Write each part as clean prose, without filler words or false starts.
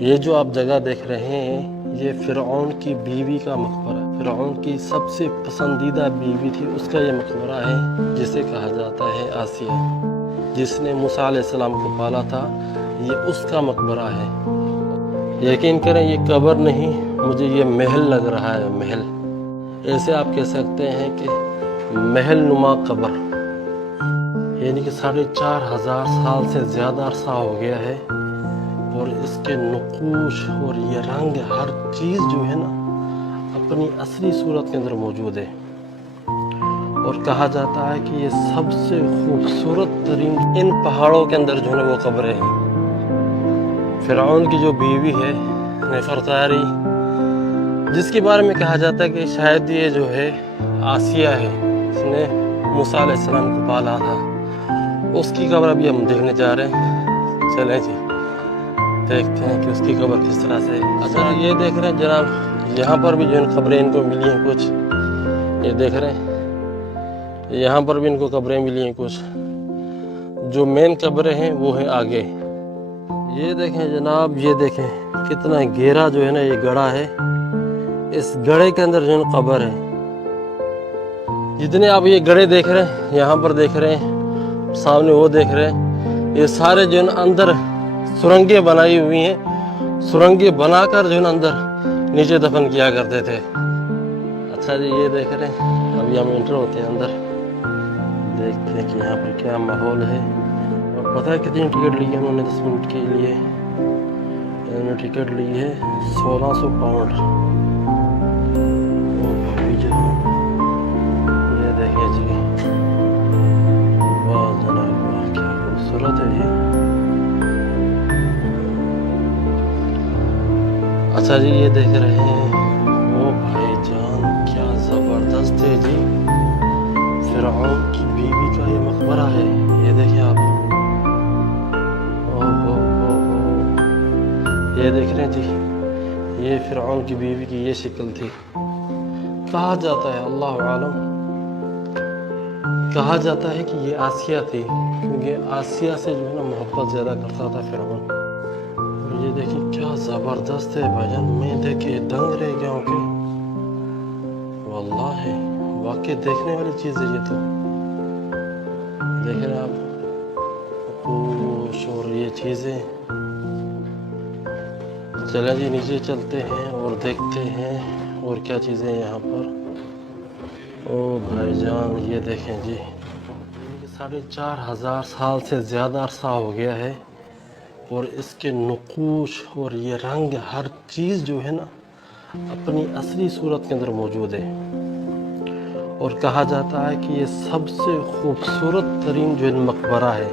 یہ جو آپ جگہ دیکھ رہے ہیں یہ فرعون کی بیوی کا مقبرہ ہے۔ فرعون کی سب سے پسندیدہ بیوی تھی، اس کا یہ مقبرہ ہے جسے کہا جاتا ہے آسیہ، جس نے موسیٰ علیہ السلام کو پالا تھا۔ یہ اس کا مقبرہ ہے۔ یقین کریں یہ قبر نہیں، مجھے یہ محل لگ رہا ہے، محل۔ ایسے آپ کہہ سکتے ہیں کہ محل نما قبر، یعنی کہ 4500 سال سے زیادہ عرصہ ہو گیا ہے، اور اس کے نقوش اور یہ رنگ ہر چیز جو ہے نا اپنی اصلی صورت کے اندر موجود ہے۔ اور کہا جاتا ہے کہ یہ سب سے خوبصورت ترین ان پہاڑوں کے اندر جو ہے وہ قبریں ہیں۔ فرعون کی جو بیوی ہے نفرتاری، جس کے بارے میں کہا جاتا ہے کہ شاید یہ جو ہے آسیہ ہے، اس نے موسیٰ علیہ السلام کو پالا تھا، اس کی قبر ابھی ہم دیکھنے جا رہے ہیں۔ چلیں جی دیکھتے ہیں کہ اس کی قبر کس طرح سے۔ اچھا یہ دیکھ رہے ہیں جناب، یہاں پر بھی جو ہے قبریں ان کو ملی ہیں کچھ، یہ دیکھ رہے ہیں یہاں پر بھی ان کو قبریں ملی ہیں کچھ۔ جو مین قبریں ہیں وہ ہے آگے۔ یہ دیکھیں جناب، یہ دیکھیں کتنا گہرا جو ہے نا یہ گڑھا ہے، اس گڑھے کے اندر جو ہے قبر ہے۔ جتنے آپ یہ گڑھے دیکھ رہے ہیں، یہاں پر دیکھ رہے ہیں، سامنے وہ دیکھ رہے ہیں، یہ سارے جو ہے نا اندر سرنگیں بنائی ہوئی ہیں، سرنگیں بنا کر جو ہے نا اندر نیچے دفن کیا کرتے تھے۔ اچھا جی یہ دیکھ رہے ہیں، ابھی ہم انٹر ہوتے ہیں اندر، دیکھتے ہیں کہ یہاں پر کیا ماحول ہے۔ اور پتہ ہے کتنی ٹکٹ لی ہے انہوں نے 10 منٹ کے لیے؟ انہوں نے ٹکٹ لی ہے 1600 پاؤنڈ۔ اور بھائی جان یہ دیکھیں جی، واہ جناب واہ، کیا خوبصورت ہے یہ۔ اچھا جی یہ دیکھ رہے ہیں، وہ بھائی جان کیا زبردست ہے جی، فرعون کی بیوی کا یہ مقبرہ ہے، یہ دیکھیں آپ۔ یہ دیکھ رہے ہیں جی، یہ فرعون کی بیوی کی یہ شکل تھی۔ کہا جاتا ہے، اللہ عالم، کہا جاتا ہے کہ یہ آسیہ تھی، کیونکہ آسیہ سے جو ہے نا محبت زیادہ کرتا تھا فرعون۔ یہ دیکھیں کیا زبردست ہے بھائی جان، میں دیکھے دنگ رہ گیا ہوں کہ واللہ ہے واقعی دیکھنے والی چیز ہے یہ تو۔ دیکھ رہے ہیں آپ نقوش اور یہ چیزیں۔ چلیں جی نیچے چلتے ہیں اور دیکھتے ہیں اور کیا چیزیں ہیں یہاں پر۔ او بھائی جان یہ دیکھیں جی، 4500 سال سے زیادہ عرصہ ہو گیا ہے، اور اس کے نقوش اور یہ رنگ ہر چیز جو ہے نا اپنی اصلی صورت کے اندر موجود ہے۔ اور کہا جاتا ہے کہ یہ سب سے خوبصورت ترین جو ہے مقبرہ ہے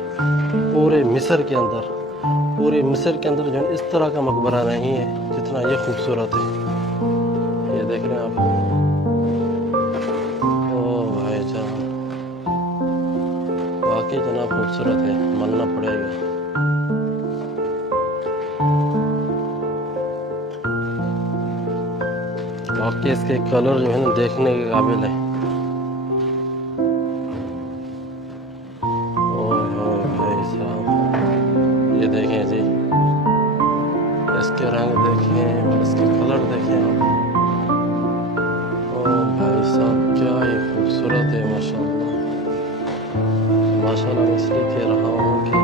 پورے مصر کے اندر۔ پورے مصر کے اندر جو ہے اس طرح کا مقبرہ نہیں ہے جتنا یہ خوبصورت ہے۔ یہ دیکھ رہے ہیں آپ، او بھائی جان واقعی جناب خوبصورت ہے، ماننا پڑے گا۔ واقعی اس کے کلر جو ہے نا دیکھنے کے قابل ہے۔ بھائی صاحب یہ دیکھیں جی، اس کے رنگ دیکھیں اور اس کے کلر دیکھیں آپ۔ او بھائی صاحب کیا ہی خوبصورت ہے، ماشاءاللہ ماشاءاللہ۔ میں اس لیے کہہ رہا ہوں کہ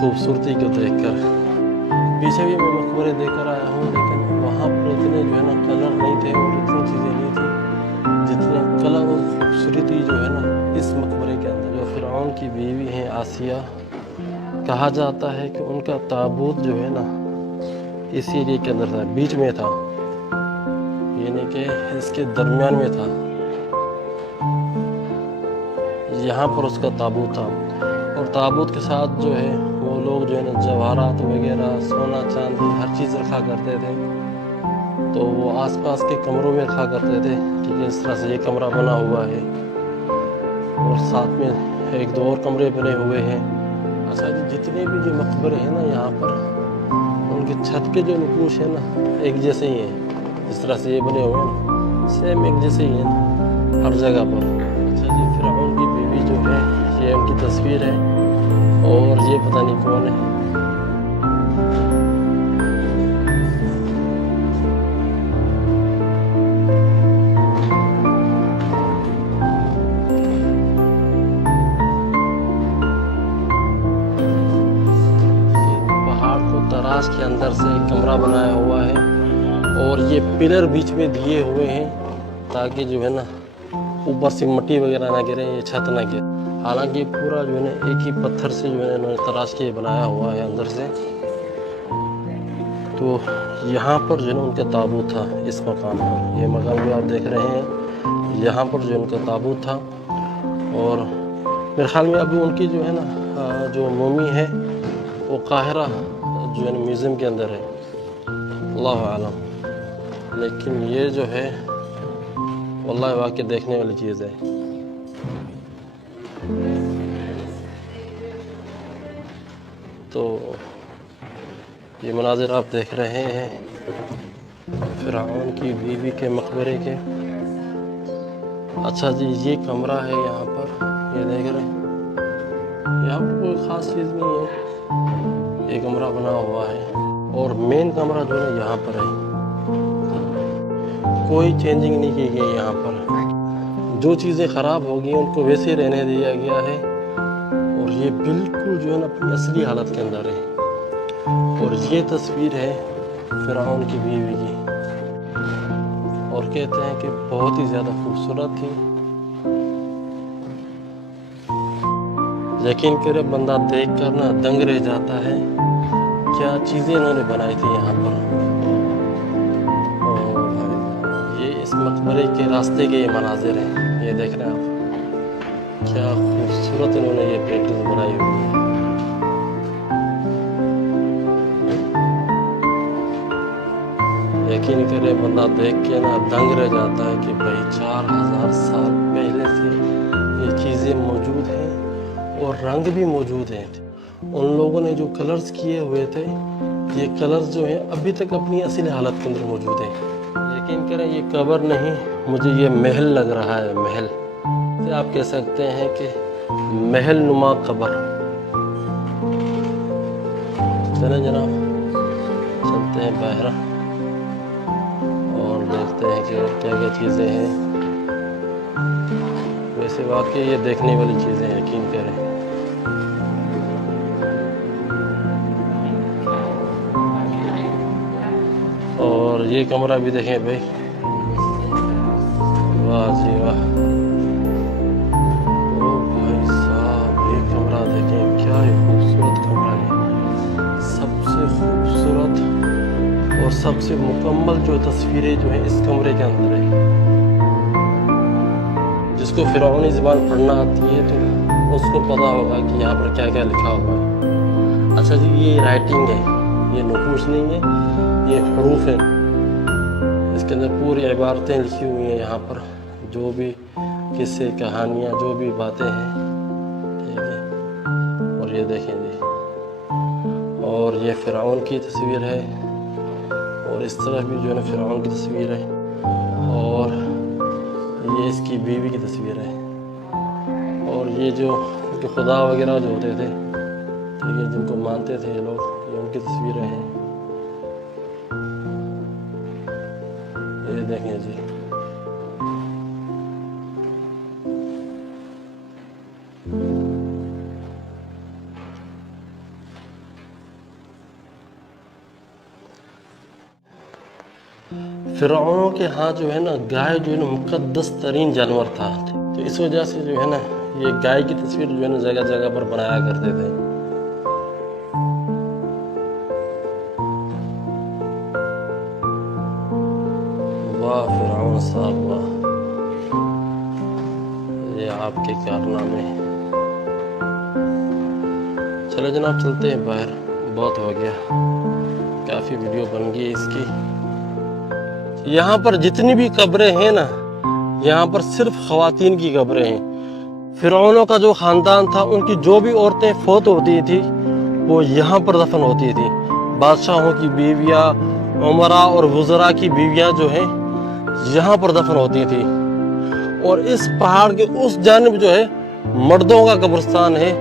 خوبصورتی کو دیکھ کر، پیچھے بھی میں مقبرے دیکھ کر آیا ہوں، لیکن وہاں پر اتنے جو ہے نا کلر نہیں تھے اور اتنی چیزیں نہیں تھیں جتنے کلر اور خوبصورتی جو ہے نا اس مقبرے کے اندر۔ جو فرعون کی بیوی ہیں آسیہ، کہا جاتا ہے کہ ان کا تابوت جو ہے نا اس ایریے کے اندر تھا، بیچ میں تھا، یعنی کہ اس کے درمیان میں تھا، یہاں پر اس کا تابوت تھا۔ اور تابوت کے ساتھ جو ہے وہ لوگ جو ہے نا جواہرات وغیرہ، سونا چاندی ہر چیز رکھا کرتے تھے، تو وہ آس پاس کے کمروں میں رکھا کرتے تھے، کیونکہ اس طرح سے یہ کمرہ بنا ہوا ہے، اور ساتھ میں ایک دو اور کمرے بنے ہوئے ہیں۔ اچھا جی جتنے بھی جو مقبرے ہیں نا یہاں پر، ان کے چھت کے جو نقوش ہیں نا ایک جیسے ہی ہیں، جس طرح سے یہ بنے ہوئے ہیں سیم ایک جیسے ہی ہیں ہر جگہ پر۔ اچھا جی فرعون کی بیوی جو ہے یہ ان کی تصویر ہے، اور یہ پتہ نہیں کون ہے۔ لاش کے اندر سے ایک کمرہ بنایا ہوا ہے اور یہ پلر بیچ میں دیے ہوئے ہیں تاکہ جو ہے نا اوپر سے مٹی وغیرہ نہ گرے، یہ چھت نہ گرے۔ حالانکہ یہ پورا جو ہے نا ایک ہی پتھر سے جو ہے انہوں نے تراش کے بنایا ہوا ہے اندر سے۔ تو یہاں پر جو ہے نا ان کا تابوت تھا اس مقام پر، یہ مقام جو آپ دیکھ رہے ہیں یہاں پر جو ان کا تابوت تھا۔ اور میرے خیال میں ابھی ان کی جو ہے نا جو مومی ہے وہ قاہرہ جو ہے نا میوزیم کے اندر ہے، اللہ عالم۔ لیکن یہ جو ہے واللہ واقعی دیکھنے والی چیز ہے۔ تو یہ مناظر آپ دیکھ رہے ہیں فرعون کی بیوی کے مقبرے کے۔ اچھا جی، یہ کمرہ ہے یہاں پر، یہ دیکھ رہے ہیں، یہاں پر کوئی خاص چیز نہیں ہے، یہ کمرہ بنا ہوا ہے اور مین کمرہ جو ہے یہاں پر ہے، کوئی چینجنگ نہیں کی گئی یہاں پر۔ جو چیزیں خراب ہو گئی ان کو ویسے رہنے دیا گیا ہے اور یہ بالکل جو ہے نا اپنی اصلی حالت کے اندر ہے۔ اور یہ تصویر ہے فرعون کی بیوی کی اور کہتے ہیں کہ بہت ہی زیادہ خوبصورت تھی۔ یقین کرے بندہ دیکھ کر نا دنگ رہ جاتا ہے، کیا چیزیں انہوں نے بنائی تھی یہاں پر۔ اور یہ اس مقبرے کے راستے کے یہ مناظر ہیں، یہ دیکھ رہے ہیں آپ، کیا خوبصورت انہوں نے یہ پینٹنگ بنائی ہوئی ہے۔ یقین کرے بندہ دیکھ کے نا دنگ رہ جاتا ہے کہ بھائی 4000 سال پہلے سے یہ چیزیں موجود ہیں اور رنگ بھی موجود ہیں۔ ان لوگوں نے جو کلرز کیے ہوئے تھے، یہ کلرز جو ہیں ابھی تک اپنی اصل حالت کے اندر موجود ہیں۔ یقین کریں یہ قبر نہیں، مجھے یہ محل لگ رہا ہے، محل سے آپ کہہ سکتے ہیں کہ محل نما قبر۔ چلیں جناب، چلتے ہیں باہر اور دیکھتے ہیں کہ کیا کیا چیزیں ہیں۔ ویسے واقعی یہ دیکھنے والی چیزیں ہیں، یقین کریں۔ اور یہ کمرہ بھی دیکھیں بھائی، واہ جی واہ، او بھائی صاحب یہ کمرہ دیکھیں، کیا خوبصورت کمرہ ہے، سب سے خوبصورت اور سب سے مکمل جو تصویریں جو ہیں اس کمرے کے اندر ہے۔ جس کو فرعونی زبان پڑھنا آتی ہے تو اس کو پتا ہوگا کہ یہاں پر کیا کیا لکھا ہوا ہے۔ اچھا جی، یہ رائٹنگ ہے، یہ نقوش نہیں ہے، یہ حروف ہیں، اس کے اندر پوری عبارتیں لکھی ہوئی ہیں یہاں پر، جو بھی قصے کہانیاں جو بھی باتیں ہیں، ٹھیک ہے۔ اور یہ دیکھیں جی، اور یہ فرعون کی تصویر ہے اور اس طرف بھی جو ہے نا فرعون کی تصویر ہے اور یہ اس کی بیوی کی تصویر ہے۔ اور یہ جو خدا وغیرہ جو ہوتے تھے، ٹھیک ہے، جن کو مانتے تھے یہ لوگ، یہ ان کی تصویریں ہیں، یہ دیکھیں جی۔ فرعونوں کے ہاں جو ہے نا گائے جو ہے نا مقدس ترین جانور تھا، تو اس وجہ سے جو ہے نا یہ گائے کی تصویر جو ہے نا جگہ جگہ پر بنایا کرتے تھے۔ واہ فرعون صاحب واہ، یہ آپ کے کارنامے ہیں۔ چلو جناب چلتے ہیں باہر، بہت ہو گیا، کافی ویڈیو بن گئی اس کی۔ یہاں پر جتنی بھی قبریں ہیں نا، یہاں پر صرف خواتین کی قبریں ہیں۔ فرعونوں کا جو خاندان تھا، ان کی جو بھی عورتیں فوت ہوتی تھی وہ یہاں پر دفن ہوتی تھی۔ بادشاہوں کی بیویاں، عمراء اور وزراء کی بیویاں جو ہیں یہاں پر دفن ہوتی تھی۔ اور اس پہاڑ کے اس جانب جو ہے مردوں کا قبرستان ہے،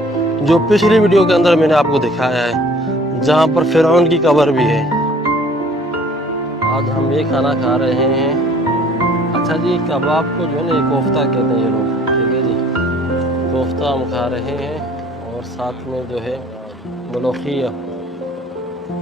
جو پچھلی ویڈیو کے اندر میں نے آپ کو دکھایا ہے، جہاں پر فرعون کی قبر بھی ہے۔ آج ہم یہ کھانا کھا رہے ہیں، اچھا جی، کباب کو جو ہے نا یہ کوفتہ کہتے ہیں یہ لوگ، ٹھیک ہے جی، کوفتہ ہم کھا رہے ہیں اور ساتھ میں جو ہے ملوخیہ،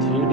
3D